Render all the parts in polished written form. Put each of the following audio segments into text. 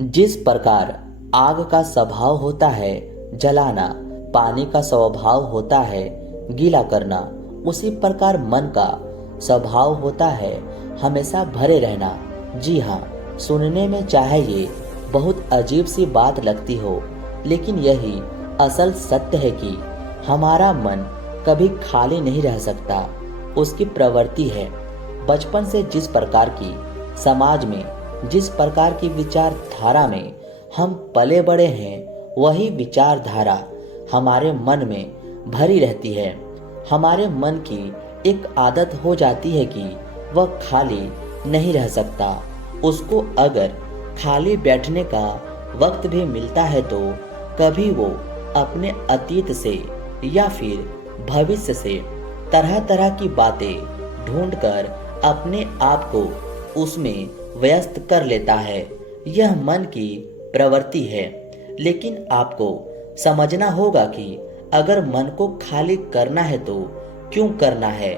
जिस प्रकार आग का स्वभाव होता है जलाना, पानी का स्वभाव होता है गीला करना, उसी प्रकार मन का स्वभाव होता है हमेशा भरे रहना। जी हाँ, सुनने में चाहे ये बहुत अजीब सी बात लगती हो, लेकिन यही असल सत्य है कि हमारा मन कभी खाली नहीं रह सकता। उसकी प्रवृत्ति है बचपन से जिस प्रकार की समाज में, जिस प्रकार की विचारधारा में हम पले बड़े हैं, वही विचारधारा हमारे मन में भरी रहती है। हमारे मन की एक आदत हो जाती है कि वह खाली नहीं रह सकता। उसको अगर खाली बैठने का वक्त भी मिलता है तो कभी वो अपने अतीत से या फिर भविष्य से तरह तरह की बातें ढूंढकर अपने आप को उसमें व्यस्त कर लेता है। यह मन की प्रवृत्ति है, लेकिन आपको समझना होगा कि अगर मन को खाली करना है तो क्यों करना है।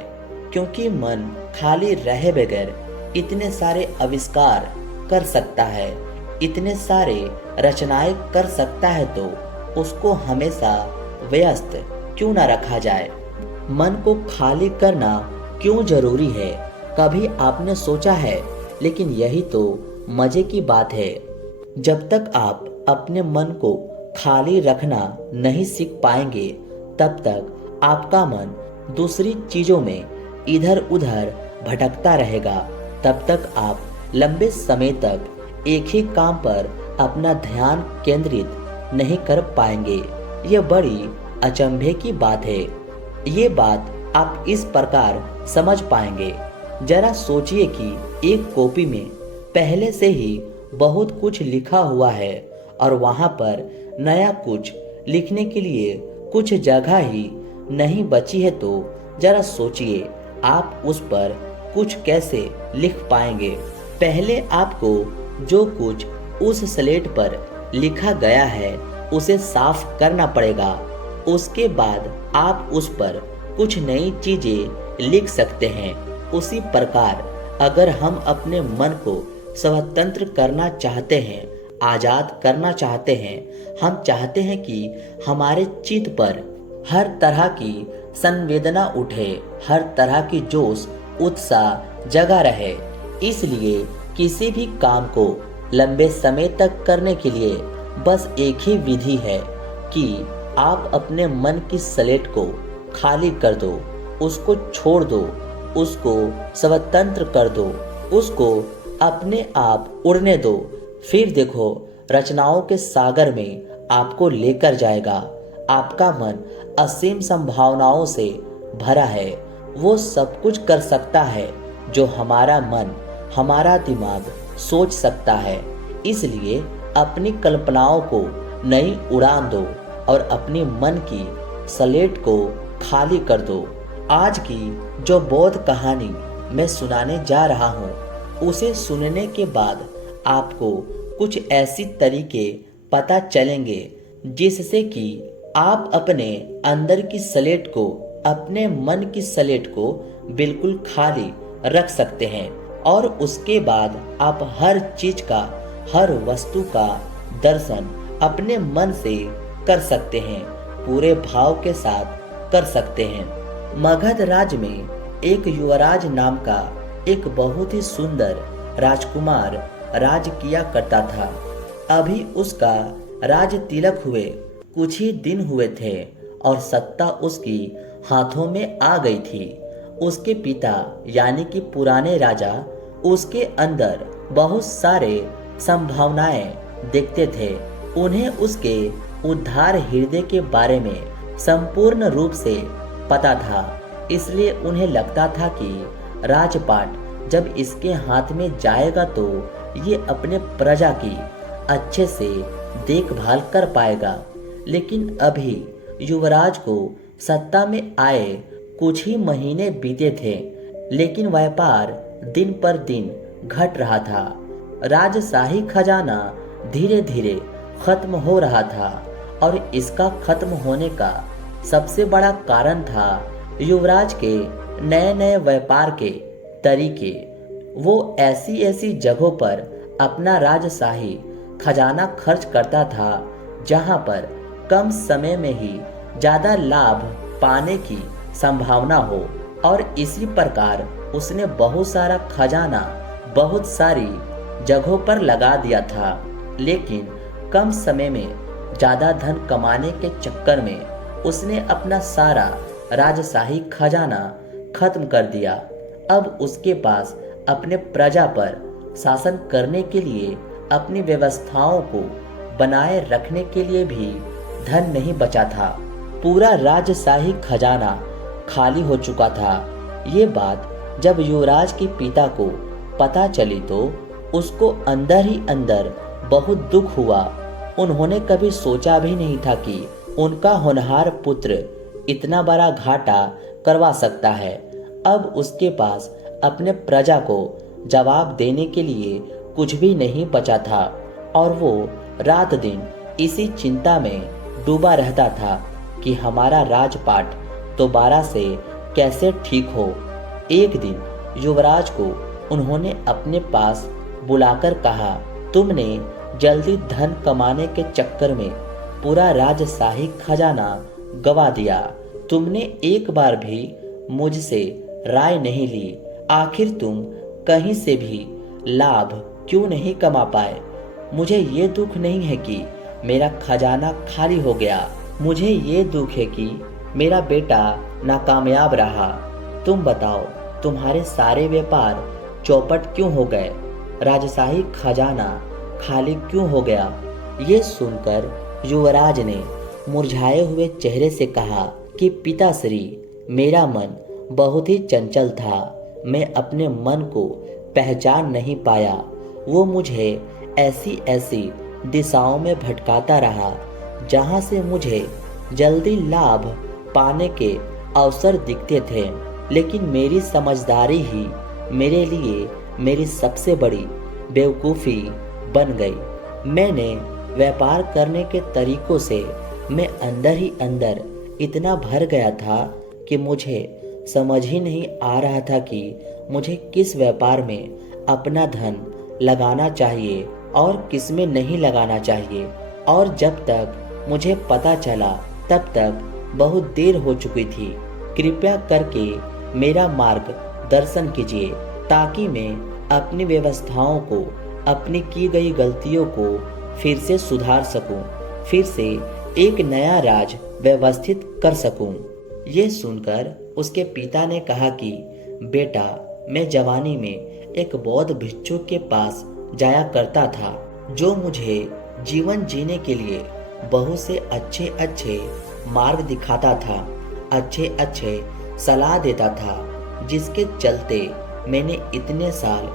क्योंकि मन खाली रहे बगैर इतने सारे आविष्कार कर सकता है, इतने सारे रचनाएं कर सकता है, तो उसको हमेशा व्यस्त क्यों ना रखा जाए। मन को खाली करना क्यों जरूरी है, कभी आपने सोचा है? लेकिन यही तो मजे की बात है। जब तक आप अपने मन को खाली रखना नहीं सीख पाएंगे, तब तक आपका मन दूसरी चीजों में इधर उधर भटकता रहेगा। तब तक आप लंबे समय तक एक ही काम पर अपना ध्यान केंद्रित नहीं कर पाएंगे। यह बड़ी अचंभे की बात है। ये बात आप इस प्रकार समझ पाएंगे। जरा सोचिए कि एक कॉपी में पहले से ही बहुत कुछ लिखा हुआ है और वहां पर नया कुछ लिखने के लिए कुछ जगह ही नहीं बची है, तो जरा सोचिए आप उस पर कुछ कैसे लिख पाएंगे। पहले आपको जो कुछ उस स्लेट पर लिखा गया है उसे साफ करना पड़ेगा। उसके बाद आप उस पर कुछ नई चीजें लिख सकते हैं। उसी प्रकार अगर हम अपने मन को स्वतंत्र करना चाहते हैं, आजाद करना चाहते हैं, हम चाहते हैं कि हमारे चित्त पर हर तरह की संवेदना उठे, हर तरह की जोश उत्साह जगा रहे। इसलिए किसी भी काम को लंबे समय तक करने के लिए बस एक ही विधि है कि आप अपने मन की स्लेट को खाली कर दो, उसको छोड़ दो, उसको स्वतंत्र कर दो, उसको अपने आप उड़ने दो। फिर देखो रचनाओं के सागर में आपको लेकर जाएगा। आपका मन असीम संभावनाओं से भरा है। वो सब कुछ कर सकता है जो हमारा मन, हमारा दिमाग सोच सकता है। इसलिए अपनी कल्पनाओं को नई उड़ान दो और अपनी मन की स्लेट को खाली कर दो। आज की जो बोध कहानी मैं सुनाने जा रहा हूँ, उसे सुनने के बाद आपको कुछ ऐसी तरीके पता चलेंगे जिससे कि आप अपने अंदर की स्लेट को, अपने मन की स्लेट को बिल्कुल खाली रख सकते हैं। और उसके बाद आप हर चीज का, हर वस्तु का दर्शन अपने मन से कर सकते हैं, पूरे भाव के साथ कर सकते हैं। मगध राज में एक युवराज नाम का एक बहुत ही सुंदर राजकुमार राज किया करता था। अभी उसका राज तिलक हुए कुछ ही दिन हुए थे और सत्ता उसकी हाथों में आ गई थी। उसके पिता यानी कि पुराने राजा उसके अंदर बहुत सारे संभावनाएं देखते थे। उन्हें उसके उदार हृदय के बारे में संपूर्ण रूप से पता था। इसलिए उन्हें लगता था कि राजपाट जब इसके हाथ में जाएगा तो ये अपने प्रजा की अच्छे से देखभाल कर पाएगा। लेकिन अभी युवराज को सत्ता में आए कुछ ही महीने बीते थे, लेकिन व्यापार दिन पर दिन घट रहा था। राजशाही खजाना धीरे धीरे खत्म हो रहा था और इसका खत्म होने का सबसे बड़ा कारण था युवराज के नए नए व्यापार के तरीके। वो ऐसी ऐसी जगहों पर अपना राजशाही खजाना खर्च करता था, जहां पर कम समय में ही ज़्यादा लाभ पाने की संभावना हो। और इसी प्रकार उसने बहुत सारा खजाना बहुत सारी जगहों पर लगा दिया था, लेकिन कम समय में ज़्यादा धन कमाने के चक्कर में उसने अपना सारा राजशाही खजाना खत्म कर दिया। अब उसके पास अपने प्रजा पर शासन करने के लिए, अपनी व्यवस्थाओं को बनाए रखने के लिए भी धन नहीं बचा था। पूरा राजशाही खजाना खाली हो चुका था। ये बात जब युवराज के पिता को पता चली तो उसको अंदर ही अंदर बहुत दुख हुआ। उन्होंने कभी सोचा भी नहीं था कि उनका होनहार पुत्र इतना बड़ा घाटा करवा सकता है। अब उसके पास अपने प्रजा को जवाब देने के लिए कुछ भी नहीं बचा था और वो रात दिन इसी चिंता में डूबा रहता था कि हमारा राजपाट दोबारा से कैसे ठीक हो। एक दिन युवराज को उन्होंने अपने पास बुलाकर कहा, तुमने जल्दी धन कमाने के चक्कर में पूरा राजशाही खजाना गवा दिया। तुमने एक बार भी मुझसे राय नहीं ली। आखिर तुम कहीं से भी लाभ क्यों नहीं कमा पाए? मुझे ये दुख नहीं है कि मेरा खजाना खाली हो गया, मुझे ये दुख है कि मेरा बेटा नाकामयाब रहा। तुम बताओ, तुम्हारे सारे व्यापार चौपट क्यों हो गए? राजशाही खजाना खाली क्यों हो गया? ये सुनकर युवराज ने मुरझाए हुए चेहरे से कहा कि पिताश्री, मेरा मन बहुत ही चंचल था। मैं अपने मन को पहचान नहीं पाया। वो मुझे ऐसी ऐसी दिशाओं में भटकाता रहा जहाँ से मुझे जल्दी लाभ पाने के अवसर दिखते थे, लेकिन मेरी समझदारी ही मेरे लिए मेरी सबसे बड़ी बेवकूफ़ी बन गई। मैंने व्यापार करने के तरीकों से मैं अंदर ही अंदर इतना भर गया था कि मुझे समझ ही नहीं आ रहा था कि मुझे किस व्यापार में अपना धन लगाना चाहिए और किस में नहीं लगाना चाहिए। और जब तक मुझे पता चला तब तक बहुत देर हो चुकी थी। कृपया करके मेरा मार्गदर्शन कीजिए ताकि मैं अपनी व्यवस्थाओं को, अपनी की गई गलतियों को फिर से सुधार सकूं, फिर से एक नया राज व्यवस्थित कर सकूं। ये सुनकर उसके पिता ने कहा कि बेटा, मैं जवानी में एक बौद्ध भिक्षु के पास जाया करता था जो मुझे जीवन जीने के लिए बहुत से अच्छे अच्छे मार्ग दिखाता था, अच्छे अच्छे सलाह देता था, जिसके चलते मैंने इतने साल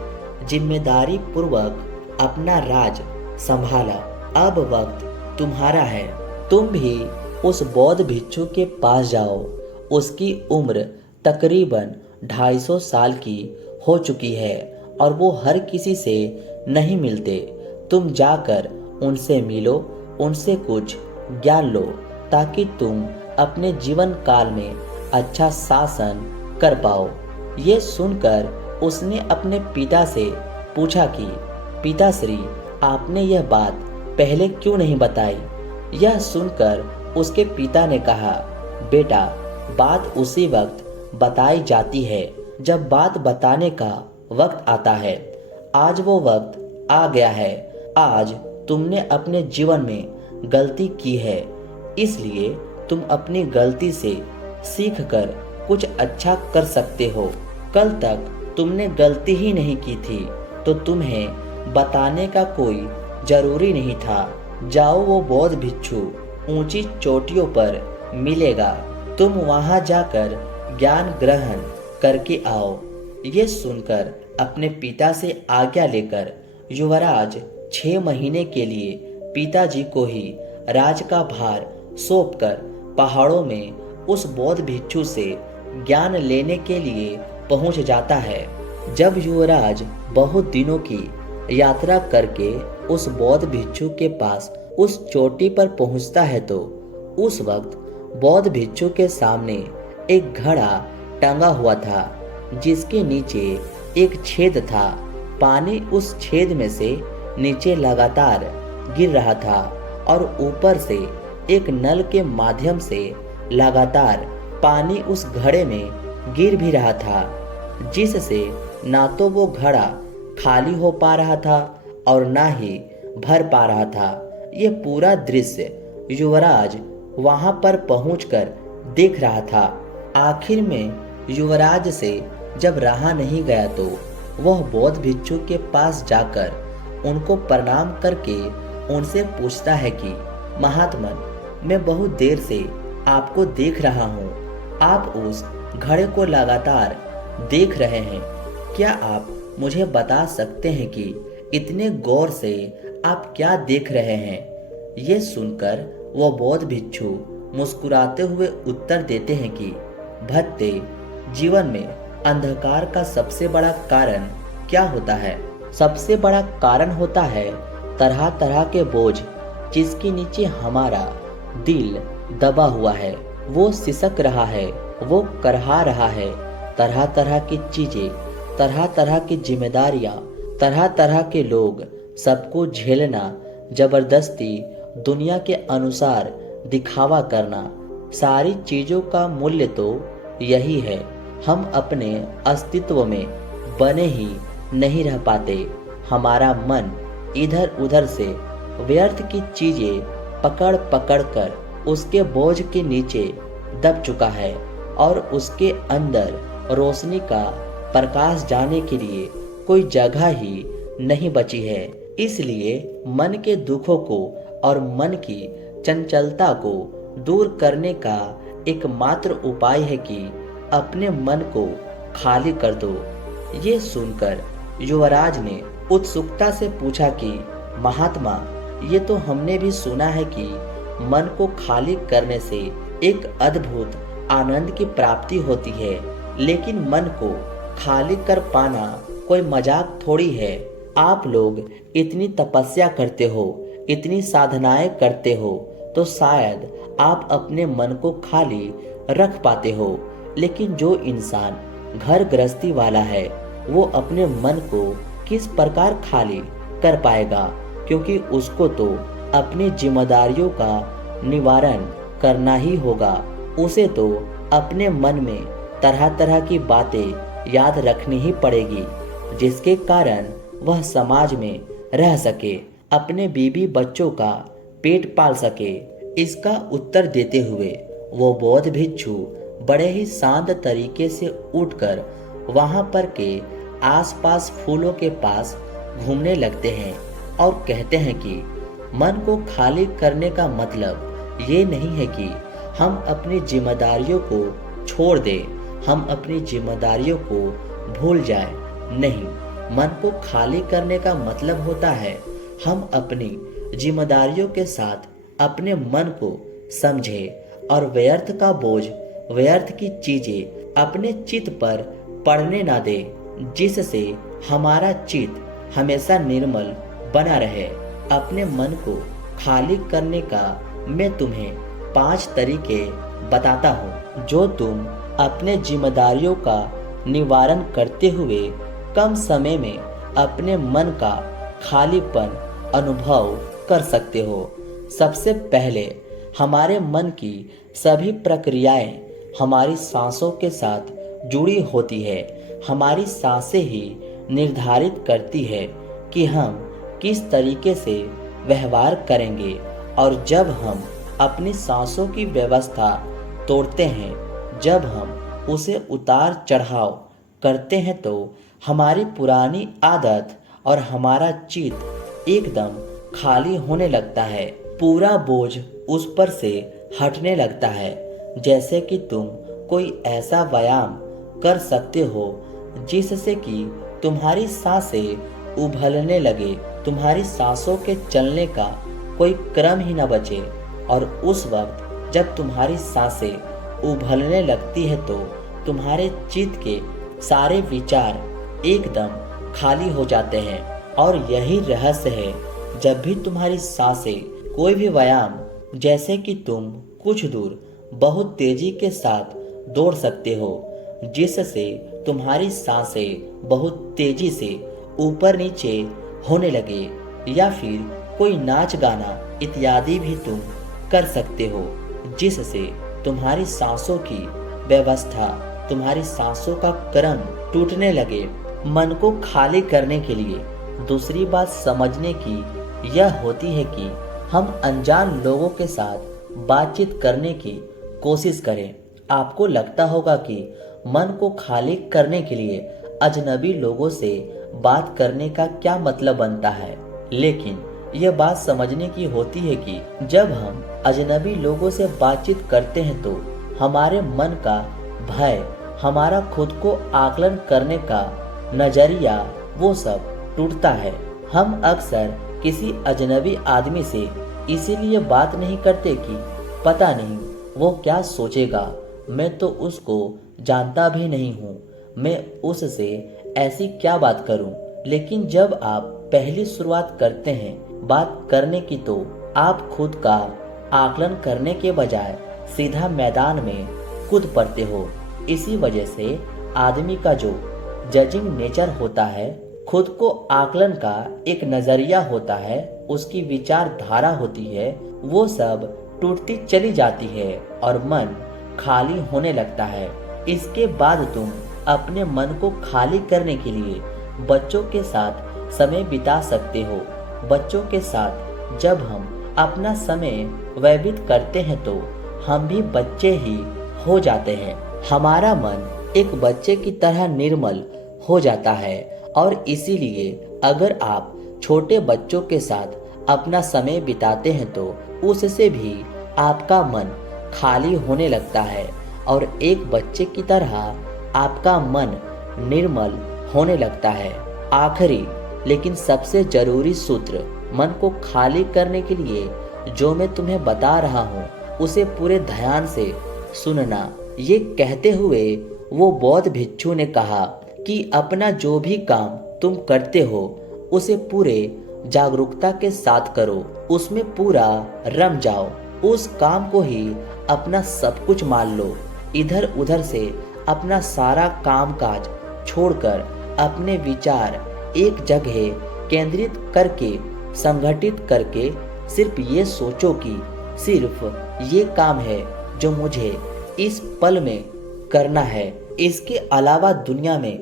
जिम्मेदारी पूर्वक अपना राज संभाला। अब वक्त तुम्हारा है, तुम भी उस बौद्ध भिक्षु के पास जाओ। उसकी उम्र तकरीबन 250 साल की हो चुकी है और वो हर किसी से नहीं मिलते। तुम जाकर उनसे मिलो, उनसे कुछ ज्ञान लो ताकि तुम अपने जीवन काल में अच्छा शासन कर पाओ। ये सुनकर उसने अपने पिता से पूछा कि पिताश्री, आपने यह बात पहले क्यों नहीं बताई? यह सुनकर उसके पिता ने कहा, बेटा, बात उसी वक्त बताई जाती है जब बात बताने का वक्त आता है। आज वो वक्त आ गया है। आज तुमने अपने जीवन में गलती की है, इसलिए तुम अपनी गलती से सीखकर कुछ अच्छा कर सकते हो। कल तक तुमने गलती ही नहीं की थी तो तुम्हें बताने का कोई जरूरी नहीं था। जाओ, वो बौद्ध भिक्षु ऊंची चोटियों पर मिलेगा, तुम वहां जाकर ज्ञान ग्रहण करके आओ। ये सुनकर अपने पिता से आज्ञा लेकर युवराज 6 महीने के लिए पिताजी को ही राज का भार सौंपकर पहाड़ों में उस बौद्ध भिक्षु से ज्ञान लेने के लिए पहुंच जाता है। जब युवराज बहुत दिनों की यात्रा करके उस बौद्ध भिक्षु के पास उस चोटी पर पहुंचता है तो उस वक्त बौद्ध भिक्षु के सामने एक घड़ा टंगा हुआ था जिसके नीचे एक छेद था। पानी उस छेद में से नीचे लगातार गिर रहा था और ऊपर से एक नल के माध्यम से लगातार पानी उस घड़े में गिर भी रहा था, जिससे ना तो वो घड़ा खाली हो पा रहा था और ना ही भर पा रहा था। ये पूरा दृश्य युवराज वहां पर पहुंचकर देख रहा था। आखिर में युवराज से जब रहा नहीं गया तो वह बौद्ध भिक्षु के पास जाकर उनको प्रणाम करके उनसे पूछता है कि महात्मन, मैं बहुत देर से आपको देख रहा हूँ। आप उस घड़े को लगातार देख रहे हैं। क्या आप मुझे बता सकते हैं कि इतने गौर से आप क्या देख रहे हैं? ये सुनकर वो बौद्ध भिक्षु मुस्कुराते हुए उत्तर देते हैं कि भत्ते, जीवन में अंधकार का सबसे बड़ा कारण क्या होता है? सबसे बड़ा कारण होता है तरह तरह के बोझ जिसके नीचे हमारा दिल दबा हुआ है। वो सिसक रहा है, वो करहा रहा है। तरह तरह की चीजें, तरह तरह की जिम्मेदारियां, तरह तरह के लोग, सबको झेलना, जबरदस्ती दुनिया के अनुसार दिखावा करना, सारी चीजों का मूल्य तो यही है। हम अपने अस्तित्व में बने ही नहीं रह पाते। हमारा मन इधर उधर से व्यर्थ की चीजें पकड़ पकड़ कर उसके बोझ के नीचे दब चुका है और उसके अंदर रोशनी का प्रकाश जाने के लिए कोई जगह ही नहीं बची है। इसलिए मन के दुखों को और मन की चंचलता को दूर करने का एकमात्र उपाय है कि अपने मन को खाली कर दो। ये सुनकर युवराज ने उत्सुकता से पूछा कि महात्मा, ये तो हमने भी सुना है कि मन को खाली करने से एक अद्भुत आनंद की प्राप्ति होती है, लेकिन मन को खाली कर पाना कोई मजाक थोड़ी है। आप लोग इतनी तपस्या करते हो, इतनी साधनाएं करते हो, तो शायद आप अपने मन को खाली रख पाते हो। लेकिन जो इंसान घर गृहस्थी वाला है वो अपने मन को किस प्रकार खाली कर पाएगा, क्योंकि उसको तो अपनी जिम्मेदारियों का निवारण करना ही होगा। उसे तो अपने मन में तरह तरह की बातें याद रखनी ही पड़ेगी, जिसके कारण वह समाज में रह सके, अपने बीबी बच्चों का पेट पाल सके। इसका उत्तर देते हुए वो बौद्ध भिक्षु बड़े ही शांत तरीके से उठकर वहां पर के आसपास फूलों के पास घूमने लगते हैं और कहते हैं कि मन को खाली करने का मतलब ये नहीं है कि हम अपनी जिम्मेदारियों को छोड़ दें, हम अपनी जिम्मेदारियों को भूल जाएं। नहीं, मन को खाली करने का मतलब होता है हम अपनी जिम्मेदारियों के साथ अपने मन को समझें और व्यर्थ का बोझ, व्यर्थ की चीजें अपने चित्त पर पड़ने ना दे, जिससे हमारा चित्त हमेशा निर्मल बना रहे। अपने मन को खाली करने का मैं तुम्हें 5 तरीके बताता हूँ, जो तुम अपने जिम्मेदारियों का निवारण करते हुए कम समय में अपने मन का खालीपन अनुभव कर सकते हो। सबसे पहले, हमारे मन की सभी प्रक्रियाएं हमारी सांसों के साथ जुड़ी होती है। हमारी सांसें ही निर्धारित करती है कि हम किस तरीके से व्यवहार करेंगे, और जब हम अपनी सांसों की व्यवस्था तोड़ते हैं, जब हम उसे उतार चढ़ाव करते हैं, तो हमारी पुरानी आदत और हमारा चित्त एकदम खाली होने लगता है। पूरा बोझ उस पर से हटने लगता है। जैसे कि तुम कोई ऐसा व्यायाम कर सकते हो जिससे कि तुम्हारी सांसें उभलने लगे, तुम्हारी सांसों के चलने का कोई क्रम ही न बचे। और उस वक्त जब तुम्हारी सांसें उभलने लगती है तो तुम्हारे चित्त के सारे विचार एकदम खाली हो जाते हैं। और यही रहस्य है, जब भी तुम्हारी सांसें कोई भी व्यायाम, जैसे कि तुम कुछ दूर बहुत तेजी के साथ दौड़ सकते हो, जिससे तुम्हारी सांसें बहुत तेजी से ऊपर नीचे होने लगे, या फिर कोई नाच गाना इत्यादि भी तुम कर सकते हो, जिससे तुम्हारी सांसों की व्यवस्था, तुम्हारी सांसों का क्रम टूटने लगे। मन को खाली करने के लिए दूसरी बात समझने की यह होती है कि हम अनजान लोगों के साथ बातचीत करने की कोशिश करें। आपको लगता होगा कि मन को खाली करने के लिए अजनबी लोगों से बात करने का क्या मतलब बनता है, लेकिन यह बात समझने की होती है कि जब हम अजनबी लोगों से बातचीत करते हैं तो हमारे मन का भय, हमारा खुद को आकलन करने का नजरिया, वो सब टूटता है। हम अक्सर किसी अजनबी आदमी से इसीलिए बात नहीं करते कि पता नहीं वो क्या सोचेगा, मैं तो उसको जानता भी नहीं हूँ, मैं उससे ऐसी क्या बात करूँ। लेकिन जब आप पहली शुरुआत करते हैं बात करने की तो आप खुद का आकलन करने के बजाय सीधा मैदान में कूद पड़ते हो। इसी वजह से आदमी का जो जजिंग नेचर होता है, खुद को आकलन का एक नजरिया होता है, उसकी विचारधारा होती है, वो सब टूटती चली जाती है और मन खाली होने लगता है। इसके बाद तुम अपने मन को खाली करने के लिए बच्चों के साथ समय बिता सकते हो। बच्चों के साथ जब हम अपना समय व्यतीत करते हैं तो हम भी बच्चे ही हो जाते हैं। हमारा मन एक बच्चे की तरह निर्मल हो जाता है और इसीलिए अगर आप छोटे बच्चों के साथ अपना समय बिताते हैं तो उससे भी आपका मन खाली होने लगता है और एक बच्चे की तरह आपका मन निर्मल होने लगता है। आखिरी लेकिन सबसे जरूरी सूत्र मन को खाली करने के लिए जो मैं तुम्हें बता रहा हूँ उसे पूरे ध्यान से सुनना। ये कहते हुए वो बौद्ध भिक्षु ने कहा कि अपना जो भी काम तुम करते हो उसे पूरे जागरूकता के साथ करो, उसमें पूरा रम जाओ, उस काम को ही अपना सब कुछ मान लो। इधर उधर से अपना सारा कामकाज छोड़कर अपने विचार एक जगह केंद्रित करके संगठित करके सिर्फ ये सोचो कि सिर्फ ये काम है जो मुझे इस पल में करना है। इसके अलावा दुनिया में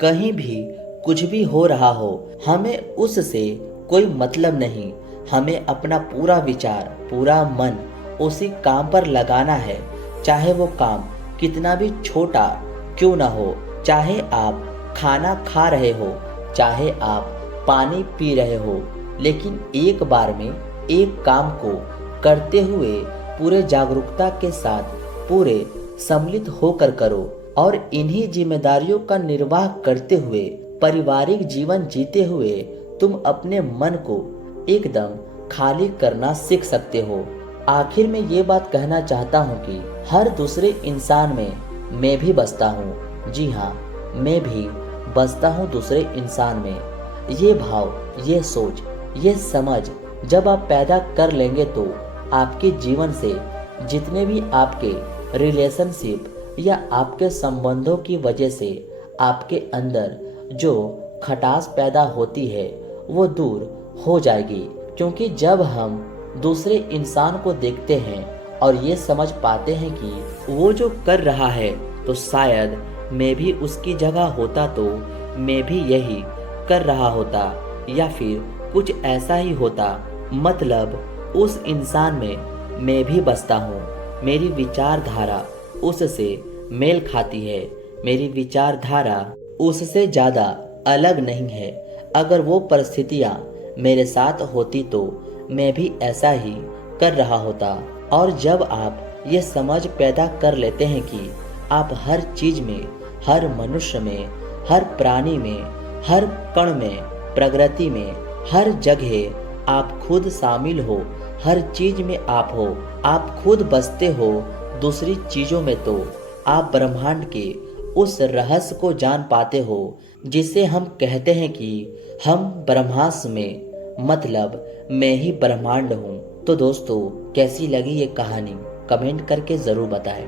कहीं भी कुछ भी हो रहा हो, हमें उससे कोई मतलब नहीं। हमें अपना पूरा विचार, पूरा मन उसी काम पर लगाना है, चाहे वो काम कितना भी छोटा क्यों ना हो। चाहे आप खाना खा रहे हो, चाहे आप पानी पी रहे हो, लेकिन एक बार में एक काम को करते हुए पूरे जागरूकता के साथ पूरे सम्मिलित होकर करो और इन्हीं जिम्मेदारियों का निर्वाह करते हुए पारिवारिक जीवन जीते हुए तुम अपने मन को एकदम खाली करना सीख सकते हो। आखिर में ये बात कहना चाहता हूँ कि हर दूसरे इंसान में मैं भी बसता हूँ। जी हाँ, मैं भी बसता हूँ दूसरे इंसान में। ये भाव, ये सोच, ये समझ जब आप पैदा कर लेंगे तो आपके जीवन से जितने भी आपके रिलेशनशिप या आपके संबंधों की वजह से आपके अंदर जो खटास पैदा होती है वो दूर हो जाएगी। क्योंकि जब हम दूसरे इंसान को देखते हैं और ये समझ पाते हैं कि वो जो कर रहा है तो शायद मैं भी उसकी जगह होता तो मैं भी यही कर रहा होता या फिर कुछ ऐसा ही होता, मतलब उस इंसान में मैं भी बसता हूँ। मेरी विचारधारा उससे मेल खाती है, मेरी विचारधारा उससे ज़्यादा अलग नहीं है। अगर वो परिस्थितियाँ मेरे साथ होती तो मैं भी ऐसा ही कर रहा होता। और जब आप ये समझ पैदा कर लेते हैं कि आप हर चीज में, हर मनुष्य में, हर प्राणी में, हर कण में, प्रकृति में, हर जगह आप खुद शामिल हो, हर चीज में आप हो, आप खुद बसते हो दूसरी चीजों में, तो आप ब्रह्मांड के उस रहस्य को जान पाते हो जिसे हम कहते हैं कि हम ब्रह्मास्म में, मतलब मैं ही ब्रह्मांड हूँ। तो दोस्तों, कैसी लगी ये कहानी कमेंट करके ज़रूर बताएं।